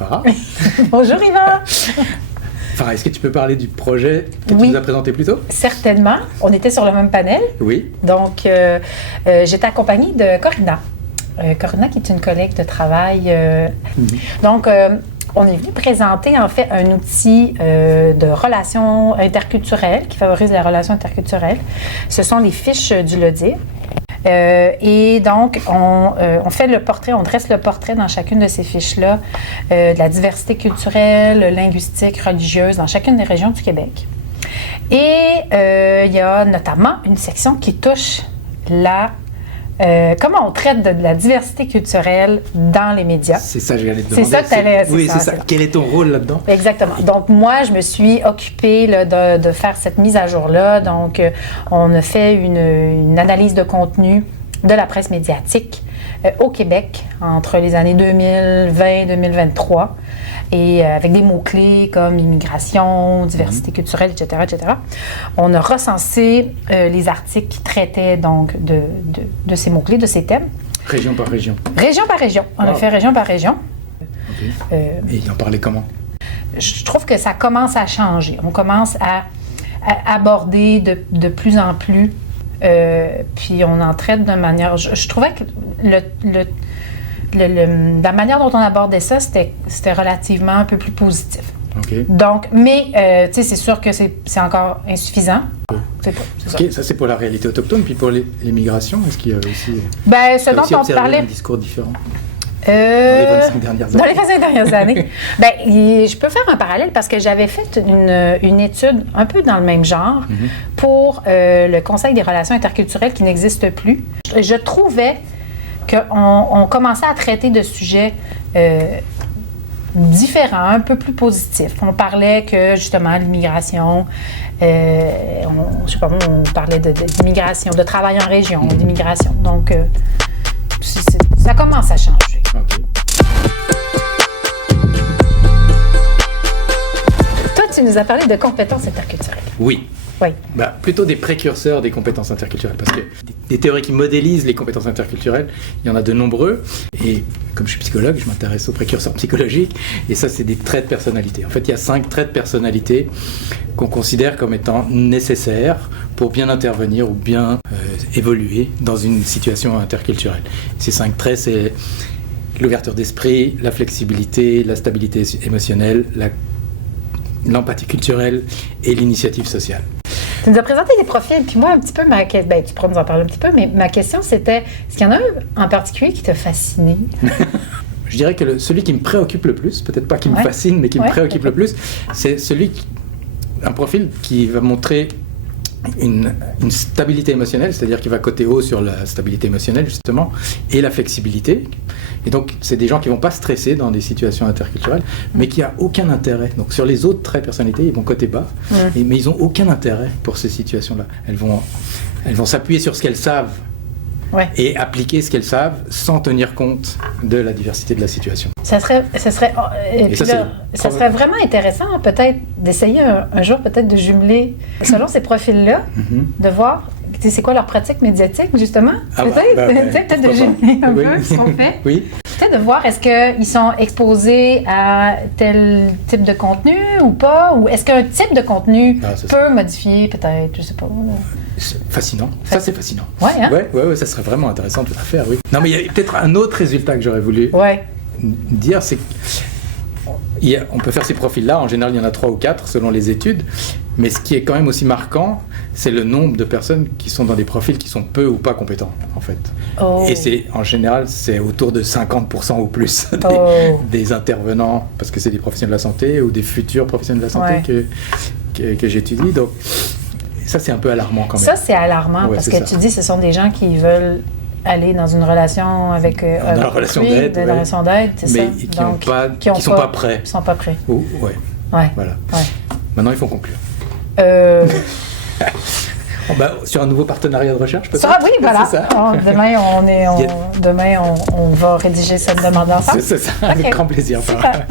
Farah. Bonjour Yvan. Farah, est-ce que tu peux parler du projet que tu nous as présenté plus tôt? Certainement. On était sur le même panel. Oui. Donc, j'étais accompagnée de Corinna. Corinna qui est une collègue de travail. Donc, on est venu présenter en fait un outil de relations interculturelles qui favorise les relations interculturelles. Ce sont les fiches du LODIR. Et donc, on fait le portrait, on dresse le portrait dans chacune de ces fiches-là de la diversité culturelle, linguistique, religieuse dans chacune des régions du Québec. Et il y a notamment une section qui touche comment on traite de la diversité culturelle dans les médias. C'est ça que j'allais te demander. C'est ça que tu allais... Oui, c'est ça. Quel est ton rôle là-dedans? Exactement. Donc, moi, je me suis occupée là, de faire cette mise à jour-là. Donc, on a fait une analyse de contenu de la presse médiatique au Québec entre les années 2020 et 2023. Et avec des mots-clés comme immigration, diversité culturelle, etc., etc. On a recensé les articles qui traitaient donc de ces mots-clés, de ces thèmes. Région par région. Région par région. On a fait région par région. Okay. Et il en parlait comment? Je trouve que ça commence à changer. On commence à aborder de plus en plus, puis on en traite de manière... Je trouvais que la manière dont on abordait ça, c'était relativement un peu plus positif. Okay. Donc, mais, tu sais, c'est sûr que c'est encore insuffisant. Okay. C'est ça, c'est pour la réalité autochtone. Puis pour l'immigration, est-ce qu'il y a aussi... Ben, ce dont on parlait... un discours différent? Dans les 25 dernières années. Dans les 25 dernières années. Bien, je peux faire un parallèle parce que j'avais fait une étude un peu dans le même genre pour le Conseil des relations interculturelles qui n'existe plus. Je trouvais qu'on commençait à traiter de sujets différents, un peu plus positifs. On parlait que, justement, l'immigration, on parlait d'immigration, de travail en région, d'immigration. Donc, ça commence à changer. Okay. Toi, tu nous as parlé de compétences interculturelles. Oui. Oui. Bah, plutôt des précurseurs des compétences interculturelles, parce que des théories qui modélisent les compétences interculturelles, il y en a de nombreux, et comme je suis psychologue, je m'intéresse aux précurseurs psychologiques, et ça, c'est des traits de personnalité. En fait, il y a 5 traits de personnalité qu'on considère comme étant nécessaires pour bien intervenir ou bien évoluer dans une situation interculturelle. Ces 5 traits, c'est l'ouverture d'esprit, la flexibilité, la stabilité émotionnelle, l'empathie culturelle et l'initiative sociale. Tu nous as présenté des profils, puis moi, un petit peu, tu pourras nous en parler un petit peu, mais ma question, c'était, est-ce qu'il y en a un en particulier qui t'a fasciné? Je dirais que celui qui me préoccupe le plus, peut-être pas qui me fascine, mais qui me préoccupe le plus, c'est un profil qui va montrer une stabilité émotionnelle, c'est-à-dire qui va côté haut sur la stabilité émotionnelle, justement, et la flexibilité. Et donc, c'est des gens qui ne vont pas stresser dans des situations interculturelles, mais qui n'ont aucun intérêt. Donc, sur les autres traits de personnalité, ils vont côté bas, mais ils n'ont aucun intérêt pour ces situations-là. Elles vont s'appuyer sur ce qu'elles savent et appliquer ce qu'elles savent sans tenir compte de la diversité de la situation. Ça serait vraiment intéressant, peut-être, d'essayer un jour, peut-être, de jumeler, selon ces profils-là, de voir... C'est quoi leur pratique médiatique, justement? Peut-être de jumeler un peu ce qu'on fait. Oui. Peut-être de voir, est-ce qu'ils sont exposés à tel type de contenu ou pas? Ou est-ce qu'un type de contenu peut modifier, peut-être, je sais pas. C'est fascinant. Ça, c'est fascinant. Oui, hein? Ouais, ça serait vraiment intéressant de le faire, oui. Non, mais il y a peut-être un autre résultat que j'aurais voulu dire, c'est qu'on peut faire ces profils-là. En général, il y en a 3 ou 4 selon les études. Mais ce qui est quand même aussi marquant, c'est le nombre de personnes qui sont dans des profils qui sont peu ou pas compétents, en fait. Et en général, c'est autour de 50% ou plus des intervenants, parce que c'est des professionnels de la santé ou des futurs professionnels de la santé que j'étudie. Donc, ça, c'est un peu alarmant quand même. Ça, c'est alarmant, parce que tu dis, ce sont des gens qui veulent aller dans une relation avec dans la relation d'aide, c'est ça. Mais qui ne sont pas prêts. Qui ne sont pas prêts. Voilà. Maintenant, il faut conclure. Sur un nouveau partenariat de recherche, peut-être? Oui, voilà. C'est ça. Demain, on va rédiger cette demande ensemble. C'est ça, avec grand plaisir. Super.